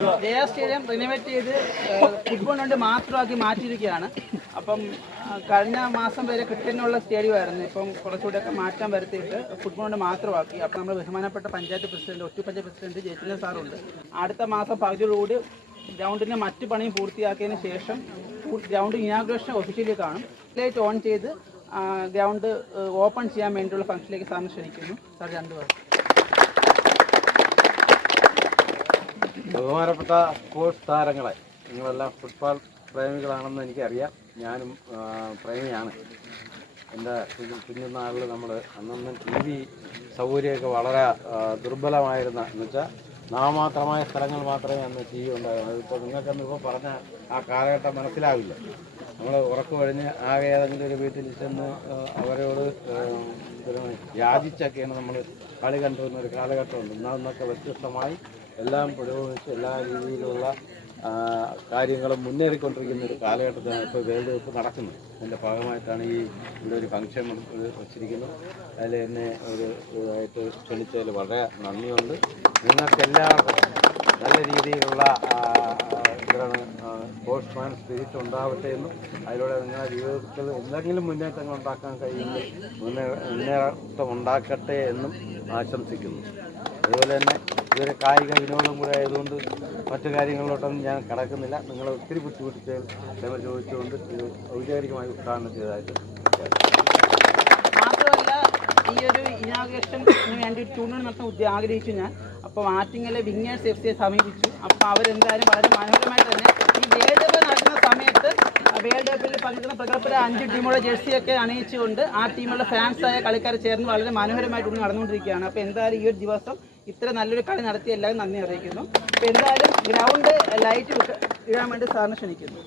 Jaya stadium renovate ചെയ്ത് football കൊണ്ട് മാത്രമാക്കി മാറ്റിയിരിക്കുകയാണ്. അപ്പം കഴിഞ്ഞ മാസം വരെ ക്രിക്കറ്റിനുള്ള സ്റ്റേഡിയമായിരുന്നു. ഇപ്പം കുറച്ചുകൂടെയൊക്കെ മാറ്റം വരുത്തിയിട്ട് ഫുട്ബോൾ കൊണ്ട് മാത്രമാക്കി. അപ്പം നമ്മൾ ബഹുമാനപ്പെട്ട പഞ്ചായത്ത് പ്രസിഡന്റ്, ഒറ്റ പഞ്ചായത്ത് പ്രസിഡന്റ് ജയചന്ദ്രൻ സാറുണ്ട്. അടുത്ത മാസം പകുതിയോടുകൂടി ഗ്രൗണ്ടിൻ്റെ മറ്റു പണിയും പൂർത്തിയാക്കിയതിന് ശേഷം ഗ്രൗണ്ട് ഇനാഗുറേഷൻ ഒഫീഷ്യലി കാണും. ലൈറ്റ് ഓൺ ചെയ്ത് ഗ്രൗണ്ട് ഓപ്പൺ ചെയ്യാൻ വേണ്ടിയുള്ള ഫംഗ്ഷനിലേക്ക് സാറിന് ക്ഷണിക്കുന്നു. സാർ 2 വർഷം. ബഹുമാനപ്പെട്ട സ്പോർട്സ് താരങ്ങളെ, നിങ്ങളെല്ലാം ഫുട്ബോൾ പ്രേമികളാണെന്ന് എനിക്കറിയാം. ഞാനും പ്രേമിയാണ്. എൻ്റെ കുഞ്ഞുനാളിൽ നമ്മൾ അന്നൊന്നും TV സൗകര്യമൊക്കെ വളരെ ദുർബലമായിരുന്ന എന്ന് വെച്ചാൽ നാമമാത്രമായ സ്ഥലങ്ങൾ മാത്രമേ അന്ന് TV ഉണ്ടായിരുന്നു. അതിപ്പോൾ നിങ്ങൾക്കെന്നിപ്പോൾ പറഞ്ഞ ആ കാലഘട്ടം മനസ്സിലാവില്ല. നമ്മൾ ഉറക്കം കഴിഞ്ഞ് ആകെ ഏതെങ്കിലും ഒരു വീട്ടിൽ ചെന്ന് അവരോട് യാചിച്ചൊക്കെയാണ് നമ്മൾ കളി കണ്ടുവരുന്ന ഒരു കാലഘട്ടമുണ്ട്. ഇന്നൊക്കെ വ്യത്യസ്തമായി എല്ലാം പുരോഗമിച്ച് എല്ലാ രീതിയിലുള്ള കാര്യങ്ങളും മുന്നേറിക്കൊണ്ടിരിക്കുന്ന ഒരു കാലഘട്ടത്തിലാണ് ഇപ്പോൾ വേൾഡ് കപ്പ് നടക്കുന്നത്. അതിൻ്റെ ഭാഗമായിട്ടാണ് ഇവിടെ ഒരു ഫംഗ്ഷൻ വച്ചിരിക്കുന്നത്. അതിൽ എന്നെ ഇതായിട്ട് ക്ഷണിച്ചതിൽ വളരെ നന്ദിയുണ്ട്. നിങ്ങൾക്കെല്ലാവർക്കും നല്ല രീതിയിലുള്ള സ്പോർട്സ്മാൻ സ്പിരിറ്റ് ഉണ്ടാവട്ടെ എന്നും അതിലൂടെ നിങ്ങളുടെ ജീവിതത്തിൽ എന്തെങ്കിലും മുന്നേറ്റങ്ങൾ ഉണ്ടാക്കാൻ കഴിയുമെങ്കിൽ മുന്നേറ്റം ഉണ്ടാക്കട്ടെ എന്നും ആശംസിക്കുന്നു. അതുപോലെ തന്നെ ഇതൊരു കായിക വിനോദം കൂടെ ആയതുകൊണ്ട് മറ്റു കാര്യങ്ങളിലോട്ടൊന്നും ഞാൻ കടക്കുന്നില്ല. നിങ്ങൾ ഒത്തിരി ബുദ്ധിമുട്ടിച്ചതിൽ ക്ഷമ ചോദിച്ചുകൊണ്ട് ഇത് ഔദ്യോഗികമായി ഉദ്ഘാടനം ചെയ്തതായിട്ട്. മാത്രമല്ല, ഈ ഒരു ഇനാഗുറേഷന് വേണ്ടി ഒരു ടൂർണമെന്റ് നടത്താൻ ആഗ്രഹിച്ചു ഞാൻ. അപ്പോൾ ആറ്റിങ്ങലെ വിങ്ങേഴ്സ് FC സമീപിച്ചു. അപ്പോൾ അവരെന്തായാലും വളരെ മനോഹരമായിട്ട് തന്നെ ഈ വേൾഡ് കപ്പ് നടക്കുന്ന സമയത്ത് വേൾഡ് കപ്പിൽ പങ്കെടുക്കുന്ന പ്രഗത്ഭരായ 5 ടീമുകളുടെ ജേഴ്സിയൊക്കെ അണിയിച്ചുകൊണ്ട് ആ ടീമുള്ള ഫാൻസായ കളിക്കാർ ചേർന്ന് വളരെ മനോഹരമായിട്ട് നടന്നുകൊണ്ടിരിക്കുകയാണ്. അപ്പോൾ എന്തായാലും ഈ ഒരു ദിവസം ഇത്ര നല്ലൊരു കളി നടത്തി എല്ലാവരും നന്ദി അറിയിക്കുന്നു. അപ്പോൾ എന്തായാലും ഗ്രൗണ്ട് ലൈറ്റ് ഇടാൻ വേണ്ടി സാറിനെ ക്ഷണിക്കുന്നു.